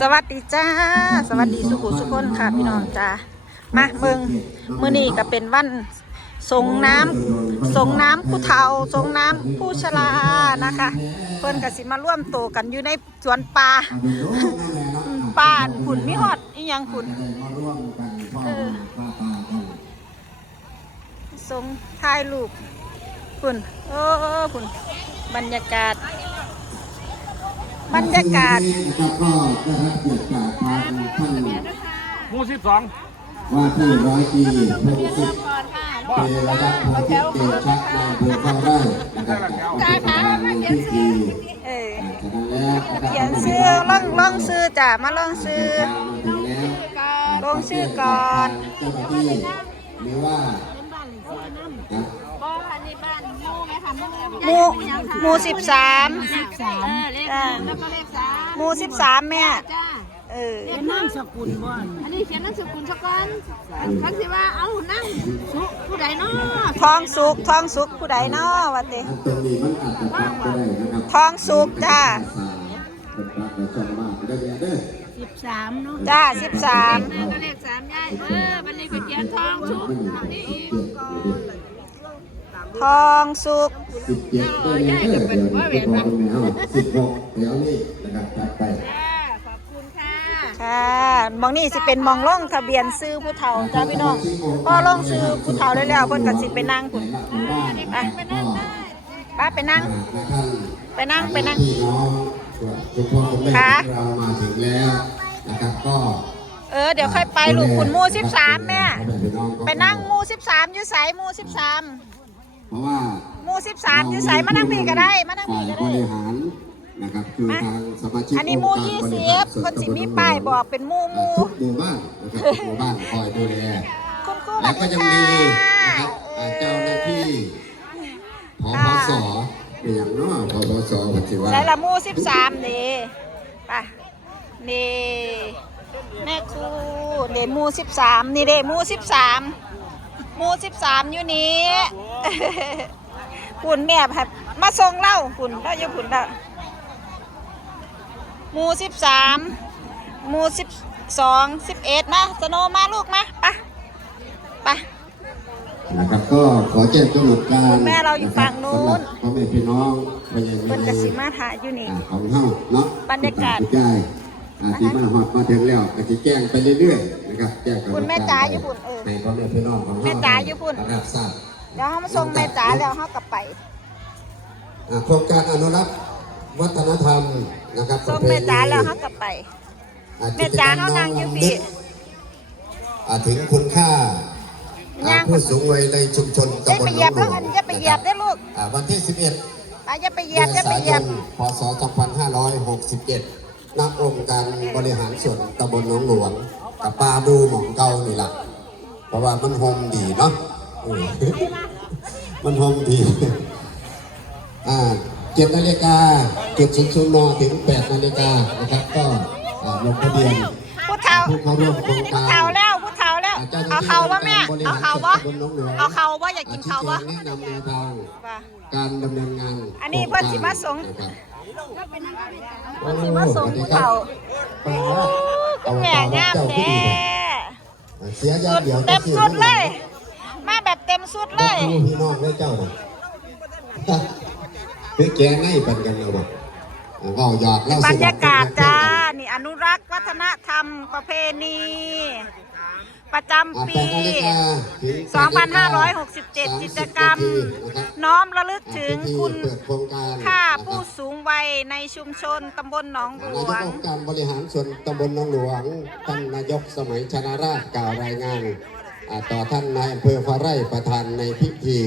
สวัสดีจ้า สวัสดีสุขุสุคนค่ะพี่น้องจ้ามาเมืองมือนี้ก็เป็นวันสงน้ำสงน้ำผู้เฒ่าสงน้ำผู้ชรานะคะ เพิ่นก็สิมาร่วมโตวกันอยู่ในสวนป่าป่านขุนมิฮอดอีหยังขุนเออสงถ่ายรูปขุนโอ้ขุนบรรยากาศ บรรยากาศนะครับก็ได้รับเกียรติจากทางท่านหมู่สิบสองว่าที่ร้อยตรีพงศิษฐ์เตระดับโพธิเตชะนายอำเภอเข้าไร่นะครับจากองค์การในพิธีเออฉะนั้นแล้วนะครับเขียนชื่อล่องล่องซื้อจ้ะมาล่องซื้อมาถึงแล้วลงชื่อก่อนเจ้าหน้าที่หรือว่าครับ ก็อันนี้บ้านหมู่ไหมคะหมู่หมู่หมู่สิบสามสิบสามเลขจ้าแล้วก็เลขสามหมู่สิบสามแม่ จ้าเออเขียนนามสกุลบ่อันนี้เขียนนามสกุลสะก่อนคันสิว่าเอานั่งสุผู้ใดเนาะทองสุกทองสุกผู้ใดน้อวะเตอันตรงนี้มันอาจจะพักก็ได้นะครับทองสุกจ้า เป็นพักในช่องมากได้เด้อสิบสามเนาะจ้าสิบสามแล้วก็เลขสามยายเออวันนี้ก็เขียนทองชุกมันอยู่ที่เจ็ดอยู่ดิ ทองสุกสิบเจ็ดได้เลยเด้อเดี๋ยวนี้พอเป็นแมวสิบหกเดี๋ยวนี้นะครับจัดไปขอบคุณค่ะ ค่ะมองนี่สิเป็นมองล่องทะเบียนซื้อผู้เฒ่าจ้าพี่น้องพอล่องซื้อผู้เฒ่าได้แล้วเพิ่นก็สิไปนั่งพุ่นไปไปไปไปนั่ง ไปนั่งไปนั่งพี่น้องคุณพ่อคุณแม่เรามาถึงแล้วนะครับก็เออเดี๋ยวค่อยไปลูกคุณมู่สิบสามแม่ไปนั่งมู่สิบสามยู่ไสหมู่สิบสาม เพราะว่าหมู่สิบสามอยู่ไสมานั่งพี่ก็ได้ มานั่งฝ่าพี่ยก็บได้ ริหารนะครับคือทางสมาชิกอันนี้หมู่งค์ยี่การบสิริหารบคนสิมีป้ายบอกเป็นหมู่หมู่ทุกหมู่บ้านนะครับทุกหมู่บ้านคอยดูแล คุณครูแล้วก็จะมีนะคค่ะรับอ่าเจ้าหน้าที่พพสเป็นอย่างเน้อพพสปัจจุบันใส่ละหมู่สิบสามนี่ไปนี่แม่ครูเดหมู่สิบสามนี่เดหมู่สิบสาม หมู่สิบสามอยู่นี้คุณแม่แบบมาส่งเล่าคุณเราอยู่คุณเราหมู่สิบสามหมู่สิบสองสิบเอ็ดนะสโนมาลูกมาไปไปนะครับก็ขอแจ้งกำหนดการคุณแม่เราอยู่ฝั่งนู้นสำหรับพ่อแม่พี่น้องพยาเพิ่นกยามสิมาถ่ายอยู่นี่อ่าของเฮาเนาะบรรยากาศทุกอย่างอ่าที่มาฮอดมาถึงแล้วก็จะแจ้งไปเรื่อยๆ นะครับแจ้งกับคุณแม่จ๋าอยู่พุ่นเออให้พ่อแม่พี่น้องของเฮาแม่จ๋าอยู่พุ่น รับทราบเดี๋ยวเขามาส่งแม่จ๋าแล้วเขากลับไป อ่าโครงการอนุรักษ์วัฒนธรรมนะครับส่งแม่จ๋าแล้วเขากลับไป อ่แม่จ๋าเขานั่งอยู่พี่อ่าถึงคุณค่าอ่าย่าง ผู้สูงวัยในชุมชนอย่าตำบไปลเหยียบหนแล้อวงหลอัวนงอย่าไปเหยียบได้อลูกอ่าวันที่ 11 ไปอย่าไปเหยียบอย่าไปเหยียบ พศ 2567นักองค์การบริหารส่วนตำบลหนองหลวง กับปลาดูหมองเก่านี่ล่ะ เพราะว่ามันโฮมดีเนาะเออมันโฮมดี อ่าเจ็ดนาฬิกาจุดศูนย์ศูนย์นถึงแปดนาฬิกานะครับ ก็อ่าลงทะเบียน ผู้เฒ่าผู้เข้าร่วมโครงผู้การเฒ่าแล้วผู้เฒ่าแล้วอ่จ้หเอาน้ที่เขาบ่แม่บริเอาหรเขาบ่ส่วนตำบลหนองหลวงเอาเขาบ่อยากกินเขาบ่ชี้แจงแนะนำแนวทาง ว่า การดำเนินงานอันนี้เพิ่นสิมาส่งนะครับ เพิ่นสิมาส่งผู้เฒ่าคุณแม่งามแท้เสียยาสุดเดียวเต็มสุดเลย มาแบบเต็มสุดเลยลูกพี่น้องเลยเจ้าน่ะคือแกง่ายปันกันเอาบ่ก็หยอกเล่าบรรยากาศจ้า นี่อนุรักษ์วัฒนธรรมประเพณี ประจำปี 2567 กิจกรรม น้อมระลึกถึงคุณเปิดโครงการค่าผู้สูงวัยในชุมชนตำบลหนองหลนายวกงองค์การบริหารส่วนตำบลหนองหลวง ท่านนายกสมัยชนาราชกล่าวรายงานอ่าต่อท่านนายอำเภอฟ้าไร่ประธานในพิธี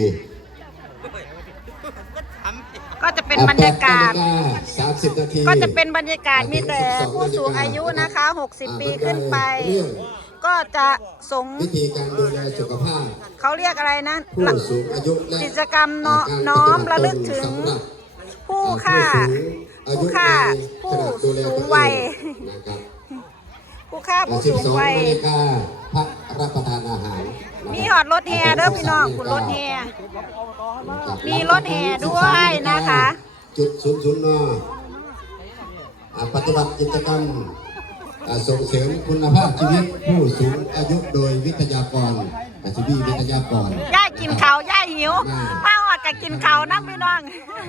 ก็จะเป็นบรรยากาศสามสิบนาทีก็จะเป็นบรรยากาศมีแต่ผู้สูงอายุนะคะ 60 ปีขึ้นไป ก็จะสงวิธีการดูแลสุขภาพ เขาเรียกอะไรนะผู้สูงอายุและกิจกรรมน้อน้อมระลึกถึงสำหรับผู้ค่าผู้ค่าผู้สูงวัยนะครับผู้ค่าผู้สิบสูงสองวัยนาฬิกาพักรับประทานอาหารมีหอดรถแห่เด้อพี่น้องคุณรถแห่มีรถแห่ด้วยนะคะ จุดศูนย์ศูนย์นอ่าปฏิบัติกิจกรรมอ่า ส่งเสริมคุณภาพชีวิตผู้สูงอายุโดยวิทยากรอาชีพวิทยากรย่ากินเขาวย่าหิวมาหอดกับกินเขาวน้ำพี่น้อง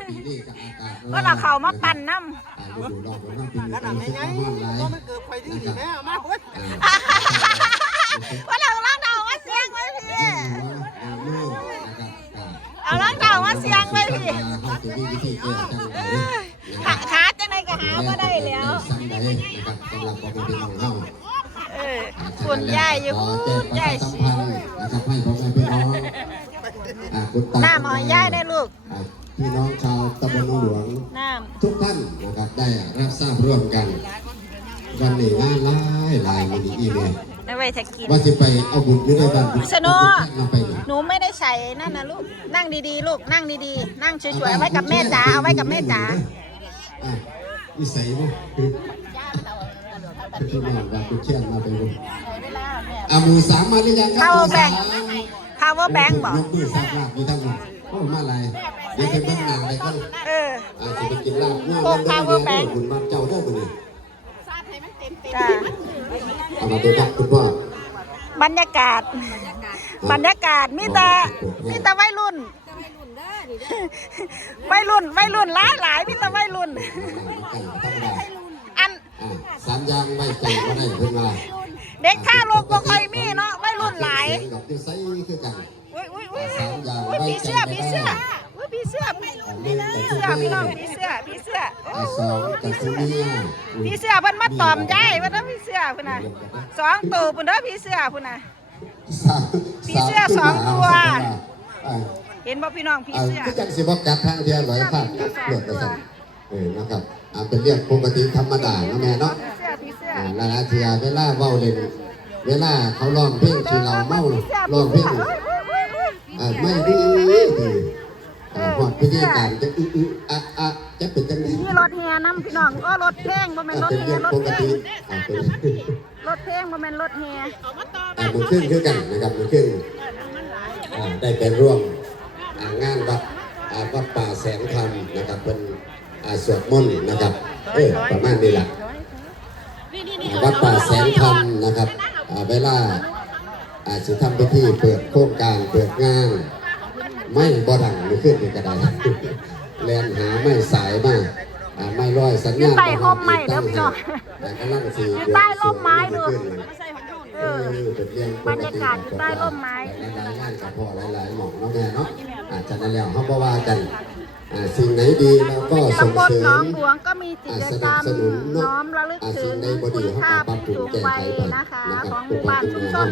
ปีนี้ก็อากาศก็เราเขาวมาปั่นน้อ่าฤดูร้อนของเราปีนี้ก็รู้สึกว่าร้อนหลายนะครับอ่าำว่าเราล้างเท้ามาเสียงไว้พี่เรื่องหัวเอามือนะครับอ่าเอาล้างเท้ามาเสียงไว้พี่เขาจะมีวิธีแก้จังไดขาขาจะไหาก็ได้แล้วสั่งใดนะครับสำหรับพ่อแม่พี่น้องเฮาเออคุณย่าอยู่อคุณย่าชาสัมพันธ์นะครับให้พ่อแม่พี่น้องคุณตาน้าหมอย่าได้ลูกพี่น้องชาวตำบลหลวงทุกท่านนะครับได้รับทราบร่วมกัน วันนี้งานหลายลายวันนี้อีเลยำได้ไว้ถ้ากินว่าจะไปเอาบุญอยู่ในบ้านสนุกเอาไปนี่หนูไม่ได้ใส่นั่นนะลูกนั่งดีๆ ลูกนั่งดีๆ นั่งสวยๆเอาไว้กับแม่จ๋าเอาไว้กับแม่จ๋า นิสัยบ่คือพี่น้องว่าคุณเชียนมาไปบุญอะหมู่สามมาหรือยังครั Power หมู่สาม bank power bank บอกยกมือทราบลาบอยู่ทั้งหมดโอ้มาอะไรเดี๋ยวเป็นเบื้องหน้าอะไรก็เอออาจจะไปกินลาบเมื่อโอ้ power bank คุณบ้านเจ้าเด้อคนนี้จ้าเอามาเป็นนักคุณพ่อบรรยากาศ บรรยากาศมีแต่มีแต่วัยรุ่น วัยรุ่นวัยรุ่นหลายหลายมีแต่วัยรุ่นไก่ธรรมดาอันอ่าสามอยางไม่ไก่ก็ได้เพิ่นมาเด็กข้าโลกบ่ค่อยมีเนาะวัยรุ่นหลายเสีงดอกเดียวใสคือกันอุ้ยอุ้ยอุ้ยสามอย่างอุ้ยไว้ผีใจเสื้อไม่ผีได้เสื้ออุ้ยผีเสื้อผีอ่าหนึ่งกับเสื้อพี่น้องผีเสื้อผีเสื้อโอ้อ่าสองกับสุเนียผีเสื้อเพิ่นมาตอมยายเพิ่นเอาผีเสื้อพุ่นน่ะสองตัวพุ่นเด้อผีเสื้อพุ่นน่ะสามผีเสื้อสองตัวอ่า เห็นบ่พี่น้องผีอ่าเสื้อคือจังสิบอกกัดทางเดียวร้อยภาพเลือดไปสั่นเออนะครับอ่าเป็นเรื่องปกติธรรมดาเนาะแม่เนาะผีเสื้อผีเสื้ออ่าลาลาเทียเวลาเว้าเล่นเวลาเขาร้องเพลงที่เราเมาร้องเพลงอ่าไม่ดีดีอ่าหอดพิธีการจะอึอึอะอะจะเป็นจังไดมีรถแห่นํพี่น้องก็รถเพลงบ่แม่นอ่ารถเป็นแห่เรื่องรถปเพกลติงอ่าเป็นรถเพลงบ่แม่นรถแห่อ่ามันขึ้นคือกันนะครับมันขึ้นอ่าได้ไปร่วมอ่า งานวัดอ่าวัดป่าแสงธรรมนะครับเป็นอ่าสวดมนต์นะครับเออประมาณนี้แหละอ่าวัดป่าแสงธรรมนะครับอ่าเวลาอาจจะทำพิธีเปิดโครงการเปิดงาน ไม่บ่ดังไม่ขึ้นในกระดาษแลนหาไม่สายมากอ่าไม่ร้อยสัญญาณอยู่ใต้ร่มไม้เด้อพี่น้องแต่กำลังสีอยู่ใต้ร่มไม้ดูเออเป็นเรื่องปบรรยากาศอยู่ใต้ร่มไม้หลายๆงานกับพ่อหลายๆหม่องเนาะแม่เนาะ อาจจะนั่นแล้วเขาบอกว่ากันอ่าสิ่งไหนดีเราก็ส่งตำบลเสริหนองมหลวงก็มีกิจกรรมน้อมระลึกถึงคุณค่าผู้สูงวัยนะคะของหมู่บ้านชุมชน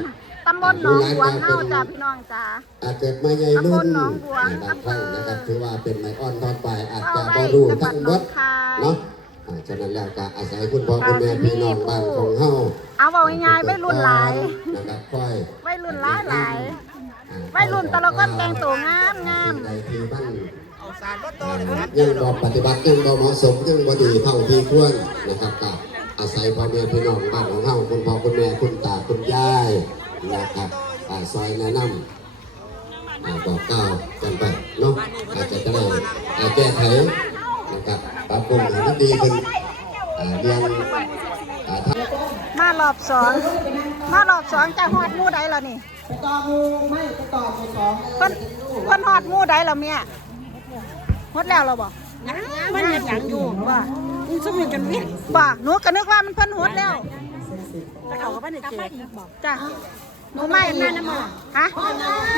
ตำบลหนองหลวงเฮาจ้าพี่น้องจ้าอาจเกิดมาใหญ่รุ่นตำบลหนองบัวบางครั้งนะครับถือว่าเป็นไม้อ่อนทอนไปอาจจะเอาไว้บ่รู้จังหวัทั้ดงหนหมองดคายเนาะอ่าฉะนั้นแล้วก็อาศัยคุณพ่อคุณแม่พี่น้องบ้านของเฮาเอาบอกง่ายๆวัยรุ่นหลายนะครับค่อยวัยรุ่นหลายหลายอ่า วัยรุ่นแต่ละคนแต่งตัวงามงามใดที่มันยังบ่ปฏิบัติยังบ่เหมาะสมยังบ่ดีเท่าที่ควรนะครับก็อาศัยพ่อแม่พี่น้องบ้านของเฮาคุณพ่อคุณแม่คุณตาคุณยายนะครับอ่าซอยแนะนำอ่าบอกกล่าวกันไปเนาะอาจจะได้อ่าแก้ไขนะครับปรับปรุงให้มันดีขึ้นอ่าเรียนอ่าถ้ามารอบสองมารอบสองจะฮอดหมู่ใดแล้วนี่ ไปต่อหมูไม่ไปต่อหมูสองเพิ่นเพิ่นฮอดหมู่ใดแล้วเมียฮอดแล้วเหราบ่มันเฮ็ดหยังอยู่บ่มันสมกันเวียนบ่หนูก็นึกว่ามันเพิ่นฮอดแล้วแต่เขาก็บ่ได้เจอจ้ะหนูไม่มานะมาฮะ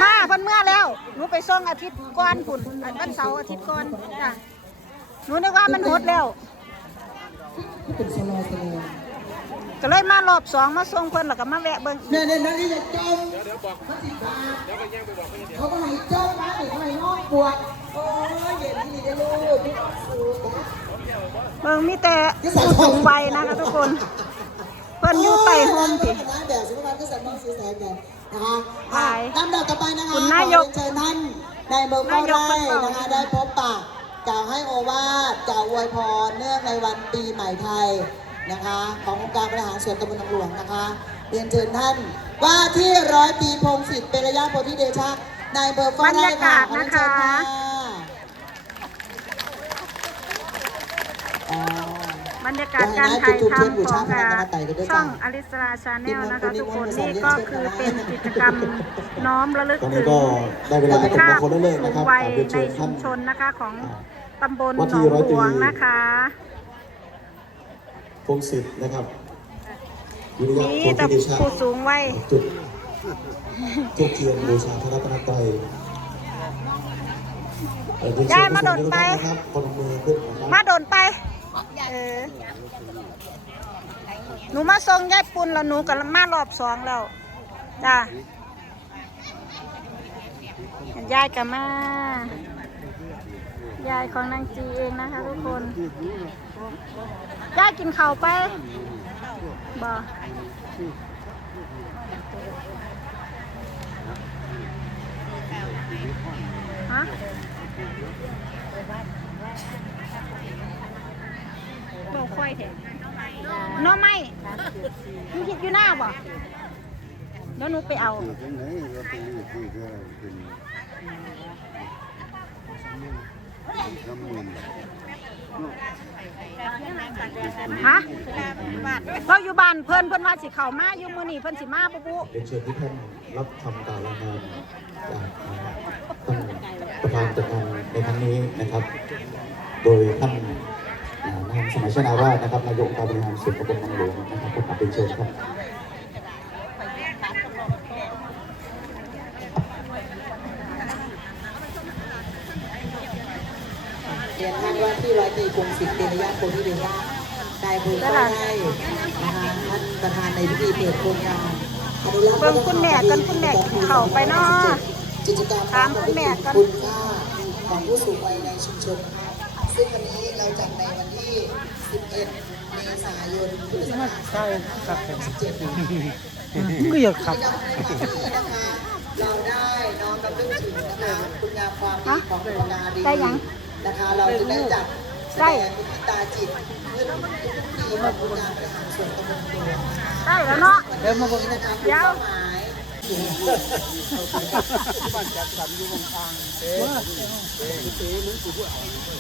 มาเพิ่นเมื่อแล้วหนูไปส่งอาทิตย์ก่อนพุ่นอันวันเสาร์อาทิตย์ก่อนจ้ะหนูนึกว่ามันฮอดแล้วเป็นสโลว์สโลว์ ก็เลยมารอบสองมาส่งเพิ่นแล้วก็มาแวะเบิ่งอีกเนี่ยเนี่ยนั่นนี่จะจมมันสิขาดเขาก็ให้จมนะหรือเขาให้นอกปวดโอ้ยเย็นที่ได้ลูกพี่น้องสูงเบิ่งมีแต่ผู้สูงวัยนะคะทุกคนเพิ่นอยู่ใต้โฮมสิร้านแบบสุขภาพก็ใส่น้องสีแสงกันนะคะไปลำดับต่อไปนะคะคุณนายกขอเรีเชิญท่านในเบอร์เก้าไร่นะคะได้พบปะกล่าวให้โอวาทกล่าวอวยพรเนื่องในวันปีใหม่ไทย นะคะ ขององค์การบริหารส่วนตำบลหนองหลวงนะคะเรียนเชิญท่านว่าที่ร้อยปีพงศิษฐ์เป็นระยะโพธิเดชะในเบอร์เก้าไร่ค่ะขอเรียนเชิญค่ะอ๋อบบรรยากาศการถ่ายทำของอ่าช่องอลิสราชาแนลนะคะทุกคนนี่ก็คือเป็นกิจกรรมน้อมระลึกตอนถึนี้งก็ได้เวลาจะเป็นค่ามงคลแล้วเลยสูนะงครับวัยขอเรียนในเชิญชุท่านมชนนะคะของตำบลหนว่าองที่ร้อยตรีหลวงนะคะ พงศิษฐ์นะครับวิริยะนี่โพแต่ธิเดชะผู้สูงวัยจุดจุดเทียนบูชาพระรัตนตรัยเอ่อเรีนเชิญยายมาโดดไปผู้ชมทุกท่านนะครับพนมมือขึ้นนะครับ มาโดนไป เออ หนูมาส่งยายปุ่นแล้วหนูก็มารอบสองแล้ว จ้ายายกับมา ยายของนางจีเองนะคะทุกคน ยายกินข้าวไปบ่ฮะบอกค่อยเถอะน้อไม่มึงคิดอยู่หน้าบ่แล้วหนูไปเอา ฮะเราอยู่บ้านเพิ่นเพิ่นว่าสิเข้ามาอยู่มื้อนี้เพิ่นสิมาปุ๊บเรียนเชิญทุกท่านรับคำกล่าวรายงานจากท่านประธานจัดงานในครั้งนี้นะครับ โดยท่านนายสมัยชนาวาสนะครับนายกองค์การบริหารส่วนตำบลบางหลวงนะครับผมเป็นเชิญครับ เรียนท่านว่าที่ร้อยตรีพงศิษฐ์เตระยะโพธิเดชะได้บุญก็ได้นะคะท่านประธานในพิธีเปิดโครงการอนุรักษ์เบิ่งคุณแม่กันคุณแม่กินข้าไปเนาะกิจกรรมถามคุณแม่ก่อนคุณค่าของผู้สูงวัยในชุมชนซึ่งวันนี้เราจัดในวันที่ 11 เมษายนพุทธศักราช2567ก็อยากขับกิจกรรมในวันนี้นะคะเราได้น้อมรำลึกถึงนะคะคุณงามความดีของบุพการีได้ยัง นะคะ เราจะได้จัดแสดงมุทิตาจิตขึ้นทุกๆปีของการบริหารส่วนตำบลตัวได้แล้วเนาะเดี๋ยวันนี้นะคะเดี๋ยวเป้าหมาย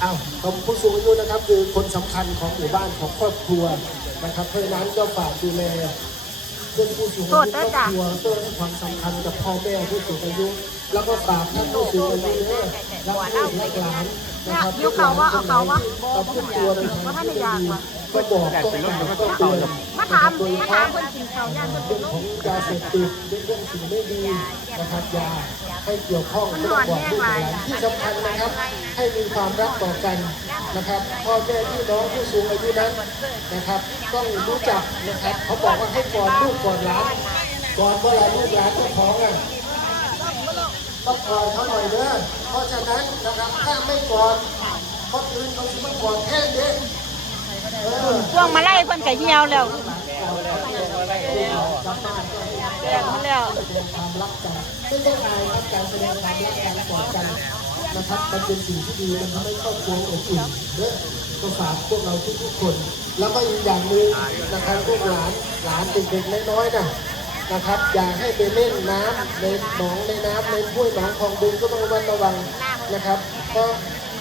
อ้าวของผู้สูงอายุนะครับ คือคนสำคัญของหมู่บ้านของครอบครัวนะครับเพราะฉะนั้นก็ฝากดูแลเพื่อนผู้สูงอายุครอบครัวเพื่อให้ความสำคัญกับพ่อแม่ผู้สูงอายุ แล้วก็ฝากท่านผู้สูงอายุเนี่ยรักลูกรักหลานนะครับเนี่ยยิ้วเขาว่าเอาเขาวะเอาขึ้นตัวเลยว่าท่านได้อยากวะก็บอกก็ถามก็เตือนมาถามมาถามเพิ่นกินข้าย่างเพิ่นเรื่องของยาเสพติดเรื่องสิ่งไม่ดีนะครับยาให้เกี่ยวข้องกับบอกลูกหลานที่สำคัญนะครับ ให้มีความรักต่อกันนะครับพ่อแม่พี่น้องผู้สูงอายุนั้นนะครับ ต้องรู้จักนะครับ เขาบอกว่าให้ก่อดลูกก่อดหลานก่อดเวลาลูกหลานเจ้าของอะ ต้องกอดเขาหน่อยเด้อเพราะฉะนั้นนะครับถ้าไม่กอดคนอื่นเขาจะมากอดแค่เด้เออช่วงมาไล่เพิ่นก็เหี่ยวแล้วแก่มาแล้วแสดงความรักกันไม่ต้องอายครับการแสดงความรักการกอดกันนะครับมันเป็นสิ่งที่ดีมันทำให้ครอบครัวอบอุ่นเนอะก็ฝากพวกเราทุกๆคน แล้วก็อีกอย่างหนึ่งนะครับพวกหลานหลานเด็กๆน้อยๆนะ นะครับ อย่าให้ไปเล่นน้ำในหนองในน้ำในห้วยหนองคลองบึงก็ต้องระมัดระวังนะครับ เพราะ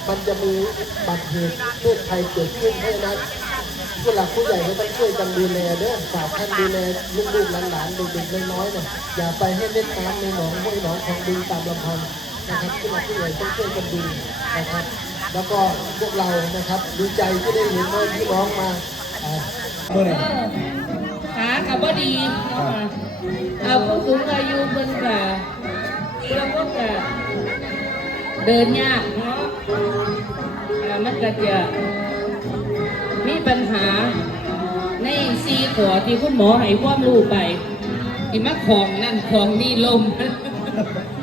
มันจะมีบัตรเหตุเพศภัยเกิดขึ้นเพราะฉะนั้นผู้หลักผู้ใหญ่ก็ต้องช่วยกันดูแลเด้อฝากท่านดูแลลูกๆหลานๆเด็กๆน้อยๆเนี่ยอย่าไปให้เล่นน้ำในหนองห้วยหนองของดึงตามลำพังนะครับผู้หลักผู้ใหญ่ต้องช่วยกันดูนะครับ แล้วก็พวกเรานะครับดีใจที่ได้เห็นน้องพี่น้องมาอ่าขา กับบ่ดีนะคะเอาผู้สูงอายุเพิ่นก็เพื่นก็จะเดินยากเนาะอ่ามันก็จะมีปัญหาในซีขอที่คุณหมอให้ความรู้ไปที่มาของนั่นของนี่ลม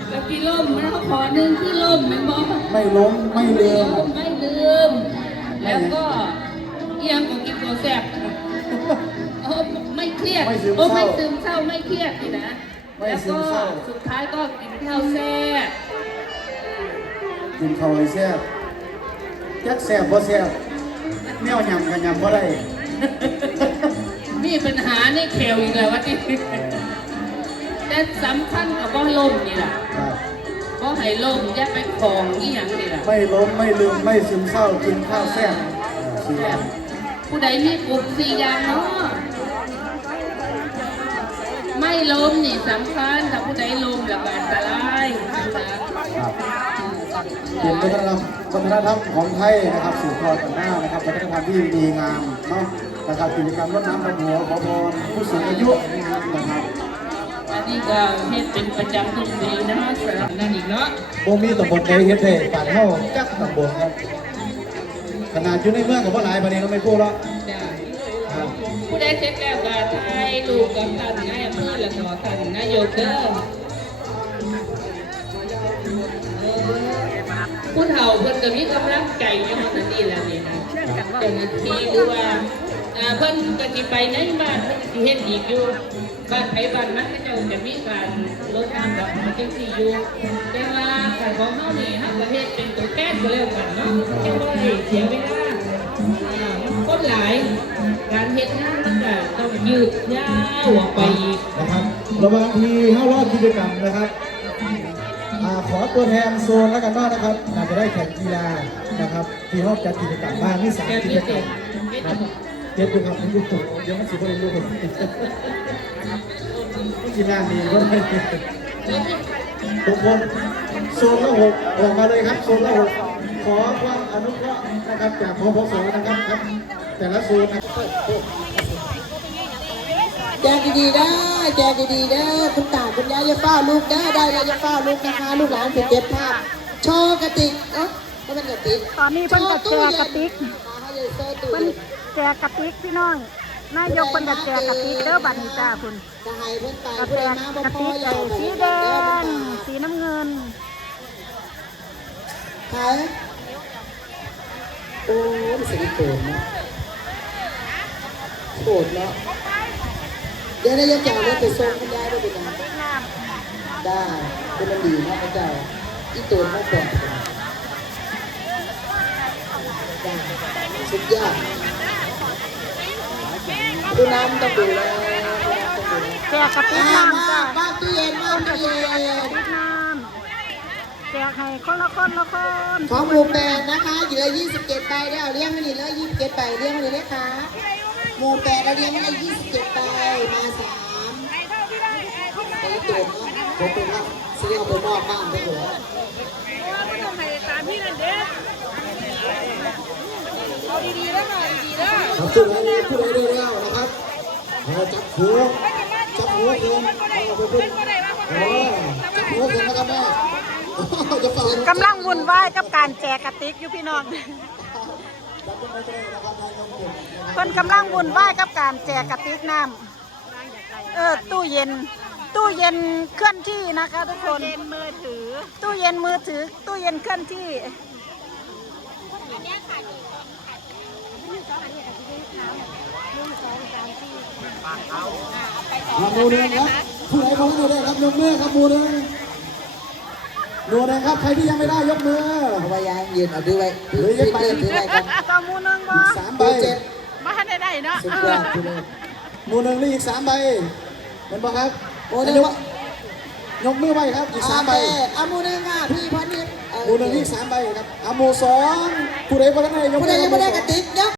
แล้วที่ล่มมันขอหนึ่งคือล่มแมันบอก ไม่ล้มไม่เลืม ไม่ลืม แล้วก็เอียงของกินตัวแซ่บ รียดไม่ซึมโอ้เศร้าไม่ซึมเศร้าไม่เครียดนี่นะไม่แล้วซึก็มเศร้าสุดท้ายก็กินข้าวแซ่บกินข้าวให้แซ่บจักแซ่บบ่แซ่บแนวยำกันยำบ่ได้มีปัญหาในแขวอีกแล้ววะที่แต่สำคัญกับว่าลมนี่แหละครับก็ให้ลมอย่าไปของอีหยังนี่แหละไม่ล้มไม่ลืมไม่ซึมเศร้ากินข้าวแซ่บอ่าสี่อย่างผู้ใดมีกลุ่มสี่อย่างเนาะ ไม่ล้มนี่สำคัญถ้าผู้ใดล้มแล้วก็อันตรายนะคะเป็นวัฒนธรรมวัฒนธรรมของไทยนะครับสู่ครองกันหน้านะครับวัฒนธรรมที่ดีงามเนาะนะครับกิจกรรมรดน้ำดำหัวขอพรผู้สูงอายุนะครับอันนี้ก็เฮ็ดเป็นประจำทุกปีนะสำหรับนั่นอีกเนาะบ่มีตำบลใดเฮ็ดได้ปานเฮาจักตำบลครับขนาดอยู่ในเมืองกับว่าหลายประเด็นเราไม่พูดแล้วจ้ะครับผู้ใดเสร็จแล้วก็ถ่ายรูปกับท่านนา ยอำเภอก็ท่านนายกเด้อเออผู้เฒ่าเพิ่นก็มีกำลังใจในมันนั่นนี่แหละนี่นะเจ้าหน้าที่หรือว่าอ่าเพิ่นก็สิไปในบ้านเพิ่นก็สิเฮ็ดอีกอยู่บ้านไผบ้านมันก็เจ้าจะมีการลดน้ำดอกไม้จังซี่อยู่แต่ว่าการของเฮานี่เฮาก็เฮ็ดเป็นตัวแทนก็แล้วกันเนาะจังบ่ได้เสียเวลาคนหลาย การเฮ็ดงานมันก็ต้องยืดยาวออกไปอีกนะครับระหว่างที่เฮารอบกิจกรรมนะครับอาขอตัวแทนโซนแล้วกันเนาะนะครับอาจจะได้แข่งกีฬานะครับ ที่เฮาจัดกิจกรรมบ้างมีสามกิจกรรมเจ็บครับเจ็ดดูครับเป็นลูกตุกเดี๋ยวมันสิบ่ได้ลูกคนทีมงานดีก็ได้ทุกคนโซนละหกออกมาเลยครับโซนละหกขอความอนุเคราะห์นะครับจากพพสนะครับครับ แต่ละโซนนะครับแจกดีๆได้แจกดีๆได้คุณตาคุณยายอย่าเฝ้าลูกได้ได้แล้วอย่าเฝ้าลูกนะคะลูกหลานเก็บภาพโชว์กระติกเนาะก็เป็นกระติกตอนนี้เพิ่นก็แจกกระติกเขาจะโซ่ตู้เพิ่นแจกกระติกพี่น้องนายกเพิ่นก็แจกกระติกเด้อบัดนี้จ้าคุณจะให้เพิ่นไปกระเพื่แจอกมากระพ่ติอกอย่าไอ้เอาสีสีแดแดงงสีน้ำเงินใครโอ้มันสิโกรธเนาะ โกรธเนาะเดี๋ยวนะยกเจ้าเนี่ยไปส่งคุณยายด้วยเป็นยังได้เป็นมันดีนะพระเจ้าอีตัวมันแปลกได้สุดยอดดูน้ำต้องดูแลดูน้ำต้องดูแลแจกกระติกมาน้ำจ้าบ้านตู้เย็นบ้านตู้เย็นกระติกน้ำแจกให้คนละคนละคนของหมู่แปดนะคะเหลือ27ใบแล้วเลี้ยงไม่ดีเหลือ27ใบเลี้ยงไม่ดีเลยค่ะ หมู่แปดเราเลี้ยงไม่ได้27ใบมาสามไปตัวจเนาะผมเป็นว่าซื้อเอาไปมอบบ้านไปเถอะครับช่วยอะไรช่วยอะไรได้แล้วนะครับเอจับหัวจับหัวเอาไปเป็นโอ้จับหัวคนนะครับแม่กำลังวุ่นวายกับการแจกกระติกอยู่พี่น้อง เพิ่นกำลังวุ่นวายกับการแจกกระติกน้ำเออตู้เย็น ตู้เย็นเคลื่อนที่นะคะทุกคนตู้เย็นมือถือ ตู้เย็นมือถือ ตู้เย็นเคลื่อนที่ครับหมูแดงครับผู้ใดของหมูแดงครับยกมือครับหมูแดง หมูแดงครับ ใครที่ยังไม่ได้ยกมือเอาไว้ยางยืนเอาด้วยไว้ถือไว้ถือไว้กันต่อมูนึงบ่สามใบเบอร์เจ็ดมาได้ได้เนาะสุดยอดคุณเลยหมูหนึ่งนี่อีกสามใบเห็นปะครับโอ้เดี๋ยวยกมือไว้ครับ อีกสามใบเอาหมูหนึ่งค่ะพี่พันนิดหมูหนึ่งนี่อีกสามใบครับเอาหมูสองผู้ใดบ่ได้ยกผู้มืใดอ ยังไม่ได้กระติกยก